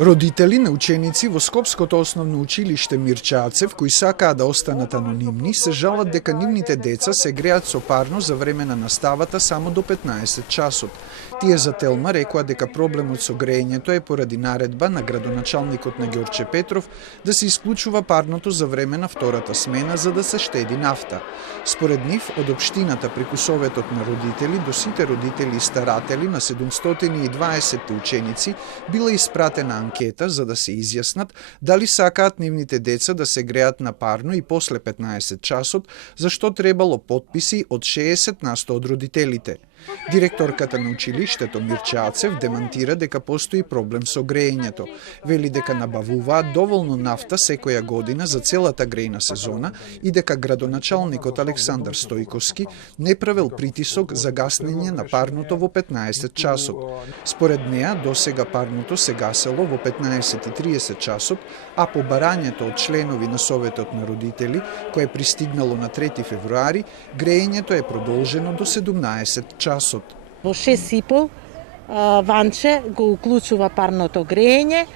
Родители на ученици во Скопското основно училиште Мирчацев, кои сакаат да останат анонимни, се жалат дека нивните деца се греат со парно за време на наставата само до 15 часот. Тие за Телма рекоа дека проблемот со греењето е поради наредба на градоначалникот на Ѓорче Петров да се исклучува парното за време на втората смена за да се штеди нафта. Според нив, од општината преку Советот на родители до сите родители и старатели на 720 ученици била испратена анкета за да се изјаснат дали сакаат нивните деца да се греат на парно и после 15 часот, зашто требало потписи од 60% од родителите. Директорката на училиштето Мирчацев демантира дека постои проблем со греењето. Вели дека набавуваат доволно нафта секоја година за целата грејна сезона и дека градоначалникот Александар Стојковски не правел притисок за гаснење на парното во 15 часот. Според неа, досега парното се гасело во 15:30 часот, а по барањето од членови на Советот на родители, кое пристигнало на 3 февруари, греењето е продолжено до 17 часот. Во 6:30 Ванче го уклучува парното греење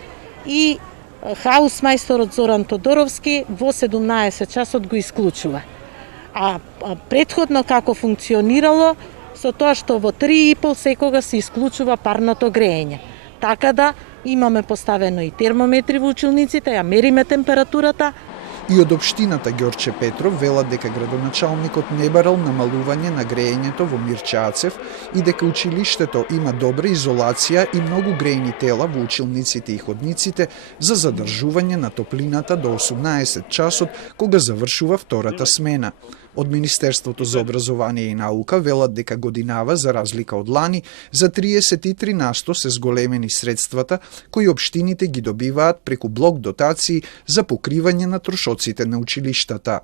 и хаусмајсторот Зоран Тодоровски во 17 часот го исклучува. А претходно како функционирало со тоа што во 3:30 секогаш се исклучува парното греење. Така да имаме поставено и термометри во училниците, ја мериме температурата. И од општината Ѓорче Петров велат дека градоначалникот не барал намалување на греењето во Мирчацев и дека училиштето има добра изолација и многу грејни тела во училниците и ходниците за задржување на топлината до 18 часот кога завршува втората смена. Од Министерството за образование и наука велат дека годинава, за разлика од лани, за 33% се зголемени средствата кои општините ги добиваат преку блок дотации за покривање на трошоците на училиштата.